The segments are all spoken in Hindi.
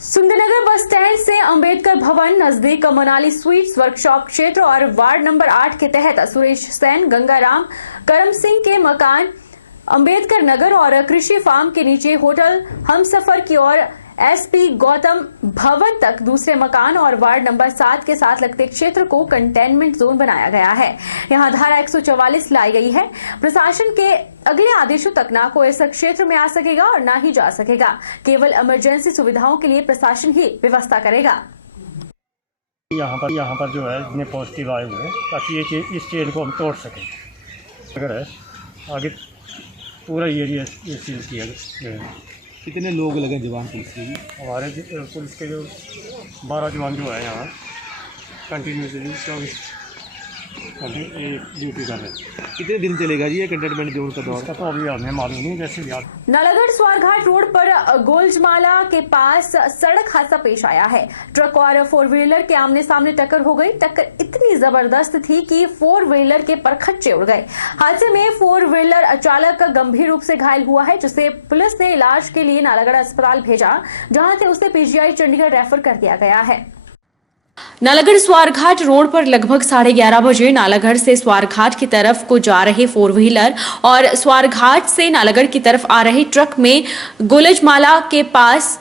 सुंदरनगर बस स्टैंड से अंबेडकर भवन नजदीक मनाली स्वीट्स वर्कशॉप क्षेत्र और वार्ड नंबर 8 के तहत सुरेश सेन, गंगाराम, करम सिंह के मकान अंबेडकर नगर और कृषि फार्म के नीचे होटल हमसफर की ओर एसपी गौतम भवन तक दूसरे मकान और वार्ड नंबर 7 के साथ लगते क्षेत्र को कंटेनमेंट जोन बनाया गया है। यहां धारा 144 लाई गई है। प्रशासन के अगले आदेशों तक ना कोई इस क्षेत्र में आ सकेगा और ना ही जा सकेगा। केवल इमरजेंसी सुविधाओं के लिए प्रशासन ही व्यवस्था करेगा। यहाँ पर जो है इतने पॉजिटिव आए हुए हैं ताकि ये इस चेन को हम तोड़ सकें। अगर है आगे पूरा एरिया सील किया गया। कितने लोग लगे जवान पुलिस के? हमारे पुलिस के जो 12 जवान जो है यहाँ कंटिन्यूसली 24 ड्यूटी कर रहे हैं। कितने दिन चलेगा जी ये कंटेनमेंट जोन का दौर? तो अभी हमें मालूम नहीं। जैसे नालागढ़ स्वारघाट रोड पर गोलजमाला के पास सड़क हादसा पेश आया है। ट्रक और 4 व्हीलर के आमने सामने टक्कर हो गई। टक्कर इतनी जबरदस्त थी कि 4 व्हीलर के परखच्चे उड़ गए। हादसे में 4 व्हीलर चालक गंभीर रूप से घायल हुआ है, जिसे पुलिस ने इलाज के लिए नालागढ़ अस्पताल भेजा, जहां से उसे पीजीआई चंडीगढ़ रेफर कर दिया गया है। नालागढ़ स्वारघाट रोड पर लगभग 11:30 बजे नालागढ़ से स्वारघाट की तरफ को जा रहे 4 व्हीलर और स्वारघाट से नालागढ़ की तरफ आ रहे ट्रक में गोलजमाला के पास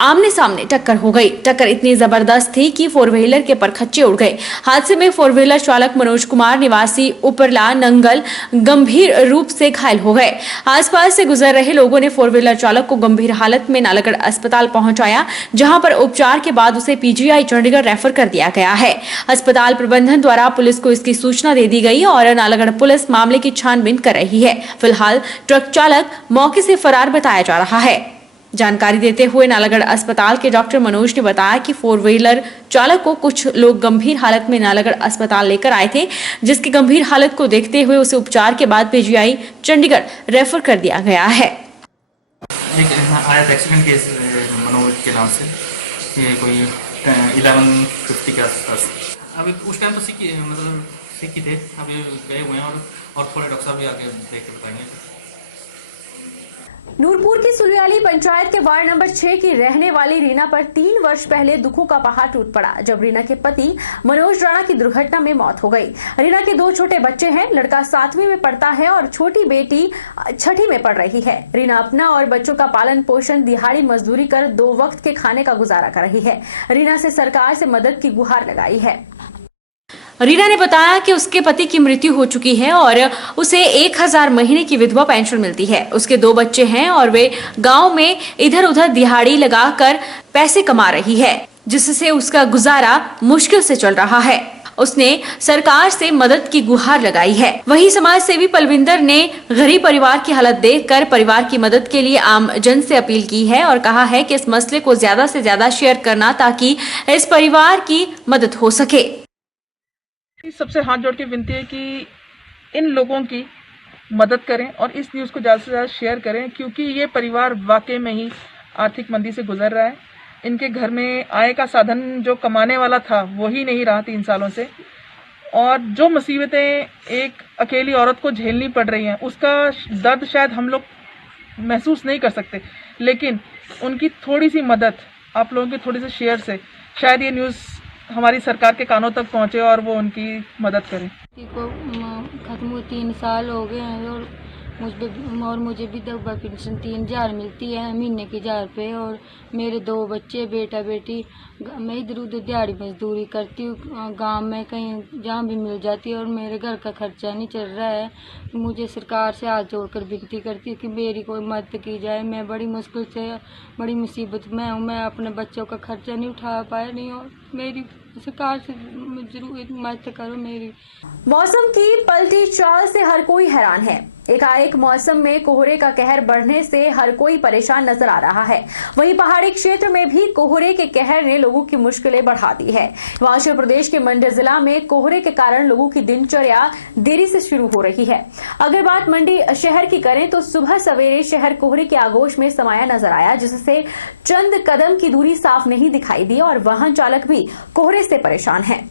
आमने सामने टक्कर हो गई। टक्कर इतनी जबरदस्त थी कि 4 व्हीलर के परखच्चे उड़ गए। हादसे में 4 व्हीलर चालक मनोज कुमार निवासी उपरला नंगल गंभीर रूप से घायल हो गए। आसपास से गुजर रहे लोगों ने 4 व्हीलर चालक को गंभीर हालत में नालागढ़ अस्पताल पहुंचाया, जहां पर उपचार के बाद उसे पीजीआई चंडीगढ़ रेफर कर दिया गया है। अस्पताल प्रबंधन द्वारा पुलिस को इसकी सूचना दे दी गई और नालागढ़ पुलिस मामले की छानबीन कर रही है। फिलहाल ट्रक चालक मौके से फरार बताया जा रहा है। जानकारी देते हुए नालागढ़ अस्पताल के डॉक्टर मनोज ने बताया कि 4 व्हीलर चालक को कुछ लोग गंभीर हालत में नालागढ़ अस्पताल लेकर आए थे, जिसकी गंभीर हालत को देखते हुए उसे उपचार के बाद पीजीआई चंडीगढ़ रेफर कर दिया गया है। एक आया था एक्सीडेंट केस मनोज के नाम से, ये कोई 11:50 के आसपास। अभी उस टाइम तो सिक्की थे, अभी गए हुए हैं और थोड़े डॉक्टर साहब भी आगे देख के बताएंगे। नूरपुर की सुलियाली पंचायत के वार्ड नंबर 6 की रहने वाली रीना पर 3 वर्ष पहले दुखों का पहाड़ टूट पड़ा, जब रीना के पति मनोज राणा की दुर्घटना में मौत हो गई। रीना के 2 छोटे बच्चे हैं। लड़का 7वीं में पढ़ता है और छोटी बेटी 6ठी में पढ़ रही है। रीना अपना और बच्चों का पालन पोषण दिहाड़ी मजदूरी कर 2 वक्त के खाने का गुजारा कर रही है। रीना से सरकार से मदद की गुहार लगाई है। रीना ने बताया कि उसके पति की मृत्यु हो चुकी है और उसे 1000 महीने की विधवा पेंशन मिलती है। उसके 2 बच्चे हैं और वे गांव में इधर उधर दिहाड़ी लगाकर पैसे कमा रही है, जिससे उसका गुजारा मुश्किल से चल रहा है। उसने सरकार से मदद की गुहार लगाई है। वहीं समाज सेवी पलविंदर ने गरीब परिवार की हालत देखकर परिवार की मदद के लिए आम जन से अपील की है और कहा है कि इस मसले को ज्यादा से ज्यादा शेयर करना ताकि इस परिवार की मदद हो सके। सबसे हाथ जोड़ के विनती है कि इन लोगों की मदद करें और इस न्यूज़ को ज़्यादा से ज़्यादा शेयर करें, क्योंकि ये परिवार वाकई में ही आर्थिक मंदी से गुजर रहा है। इनके घर में आय का साधन जो कमाने वाला था वो ही नहीं रहा 3 सालों से, और जो मुसीबतें एक अकेली औरत को झेलनी पड़ रही हैं उसका दर्द शायद हम लोग महसूस नहीं कर सकते, लेकिन उनकी थोड़ी सी मदद, आप लोगों की थोड़ी सी शेयर से शायद ये न्यूज़ हमारी सरकार के कानों तक पहुंचे और वो उनकी मदद करें। को खत्म हुए 3 साल हो गए हैं और मुझे भी विधवा पेंशन 3000 मिलती है महीने के 1000 रुपये, और मेरे 2 बच्चे बेटा बेटी। मैं इधर उधर दिहाड़ी मजदूरी करती हूँ गांव में, कहीं जहाँ भी मिल जाती है, और मेरे घर का खर्चा नहीं चल रहा है। मुझे सरकार से हाथ जोड़कर विनती करती हूँ कि मेरी कोई मदद की जाए। मैं बड़ी मुश्किल से, बड़ी मुसीबत में हूँ। मैं अपने बच्चों का खर्चा नहीं उठा पाया नहीं, और मेरी सरकार से जरूर मदद करो मेरी। मौसम की पलटी चाल से हर कोई हैरान है। एकाएक मौसम में कोहरे का कहर बढ़ने से हर कोई परेशान नजर आ रहा है। वहीं पहाड़ी क्षेत्र में भी कोहरे के कहर ने लोगों की मुश्किलें बढ़ा दी है। हिमाचल प्रदेश के मंडी जिला में कोहरे के कारण लोगों की दिनचर्या देरी से शुरू हो रही है। अगर बात मंडी शहर की करें तो सुबह सवेरे शहर कोहरे के आगोश में समाया नजर आया, जिससे चंद कदम की दूरी साफ नहीं दिखाई दी और वाहन चालक भी कोहरे से परेशान है।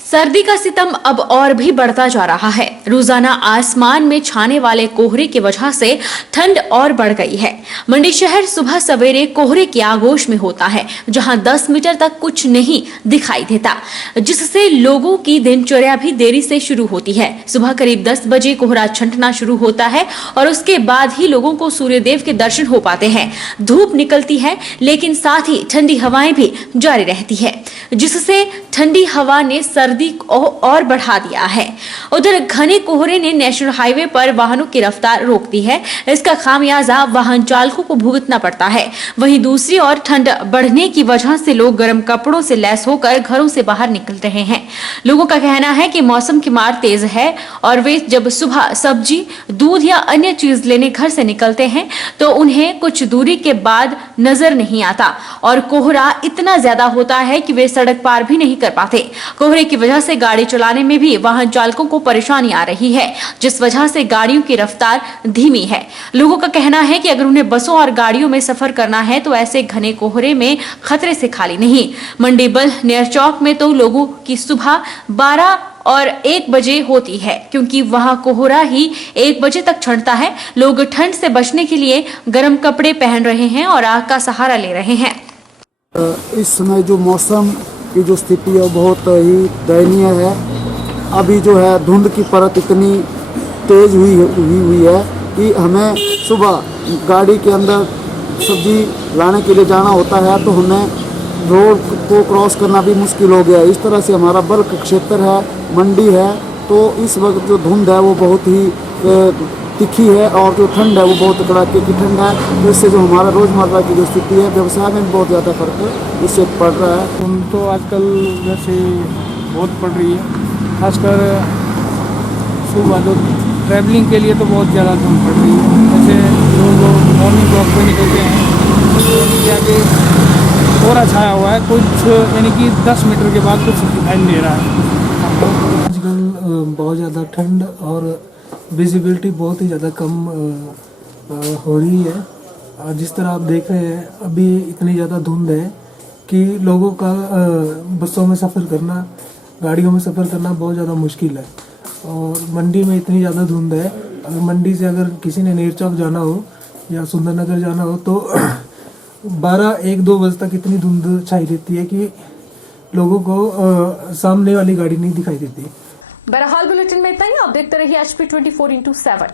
सर्दी का सितम अब और भी बढ़ता जा रहा है। रोजाना आसमान में छाने वाले कोहरे की वजह से ठंड और बढ़ गई है। मंडी शहर सुबह सवेरे कोहरे की आगोश में होता है, जहां 10 मीटर तक कुछ नहीं दिखाई देता, जिससे लोगों की दिनचर्या भी देरी से शुरू होती है। सुबह करीब 10 बजे कोहरा छंटना शुरू होता है और उसके बाद ही लोगों को सूर्यदेव के दर्शन हो पाते हैं। धूप निकलती है, लेकिन साथ ही ठंडी हवाएं भी जारी रहती है, जिससे ठंडी हवा ने सर्दी को और बढ़ा दिया है। उधर घने कोहरे ने नेशनल हाईवे पर वाहनों की रफ्तार रोक दी है। इसका खामियाजा वाहन चालकों को भुगतना पड़ता है। वहीं दूसरी ओर ठंड बढ़ने की वजह से लोग गर्म कपड़ों से लैस होकर घरों से बाहर निकल रहे हैं। लोगों का कहना है कि मौसम की मार तेज है और वे जब सुबह सब्जी, दूध या अन्य चीज लेने घर से निकलते हैं तो उन्हें कुछ दूरी के बाद नजर नहीं आता और कोहरा इतना ज्यादा होता है कि वे सड़क पार भी नहीं कर पाते। कोहरे की वजह से गाड़ी चलाने में भी वाहन चालकों को परेशानी आ रही है, जिस वजह से गाड़ियों की रफ्तार धीमी है। लोगों का कहना है कि अगर उन्हें बसों और गाड़ियों में सफर करना है तो ऐसे घने कोहरे में खतरे से खाली नहीं। मंडी बल नेर चौक में तो लोगों की सुबह 12 और 1 बजे होती है, क्योंकि वहां कोहरा ही 1 बजे तक छंटता है। लोग ठंड से बचने के लिए गर्म कपड़े पहन रहे हैं और आग का सहारा ले रहे हैं। इस समय जो मौसम की जो स्थिति है बहुत ही दयनीय है। अभी जो है धुंध की परत इतनी तेज हुई है कि हमें सुबह गाड़ी के अंदर सब्जी लाने के लिए जाना होता है तो हमें रोड को क्रॉस करना भी मुश्किल हो गया है। इस तरह से हमारा बल्क क्षेत्र है, मंडी है, तो इस वक्त जो धुंध है वो बहुत ही तीखी है और जो ठंड है वो बहुत कड़ाके की ठंड है। तो इससे जो हमारा रोज़मर्रा की जो स्थिति है व्यवसाय में बहुत ज़्यादा फर्क इससे पड़ रहा है। धुंध तो आजकल वैसे बहुत पड़ रही है, खासकर सुबह जो ट्रैवलिंग के लिए तो बहुत ज़्यादा धुंध पड़ रही है। जैसे लोग मॉर्निंग वॉक पे निकलते हैं तो आगे कोहरा छाया हुआ है, कुछ यानी कि 10 मीटर के बाद कुछ दिखाई नहीं दे रहा है। आजकल बहुत ज़्यादा ठंड और विजिबिलिटी बहुत ही ज़्यादा कम हो रही है। जिस तरह आप देख रहे हैं अभी इतनी ज़्यादा धुंध है कि लोगों का बसों में सफ़र करना, गाड़ियों में सफ़र करना बहुत ज़्यादा मुश्किल है। और मंडी में इतनी ज़्यादा धुंध है, अगर मंडी से अगर किसी ने नेर चौक जाना हो या सुंदरनगर जाना हो तो 12-1-2 बजे तक इतनी धुंध छाई रहती है कि लोगों को सामने वाली गाड़ी नहीं दिखाई देती। बहरहाल बुलेटिन में इतना ही। आप देखते रहिए HP 24/7।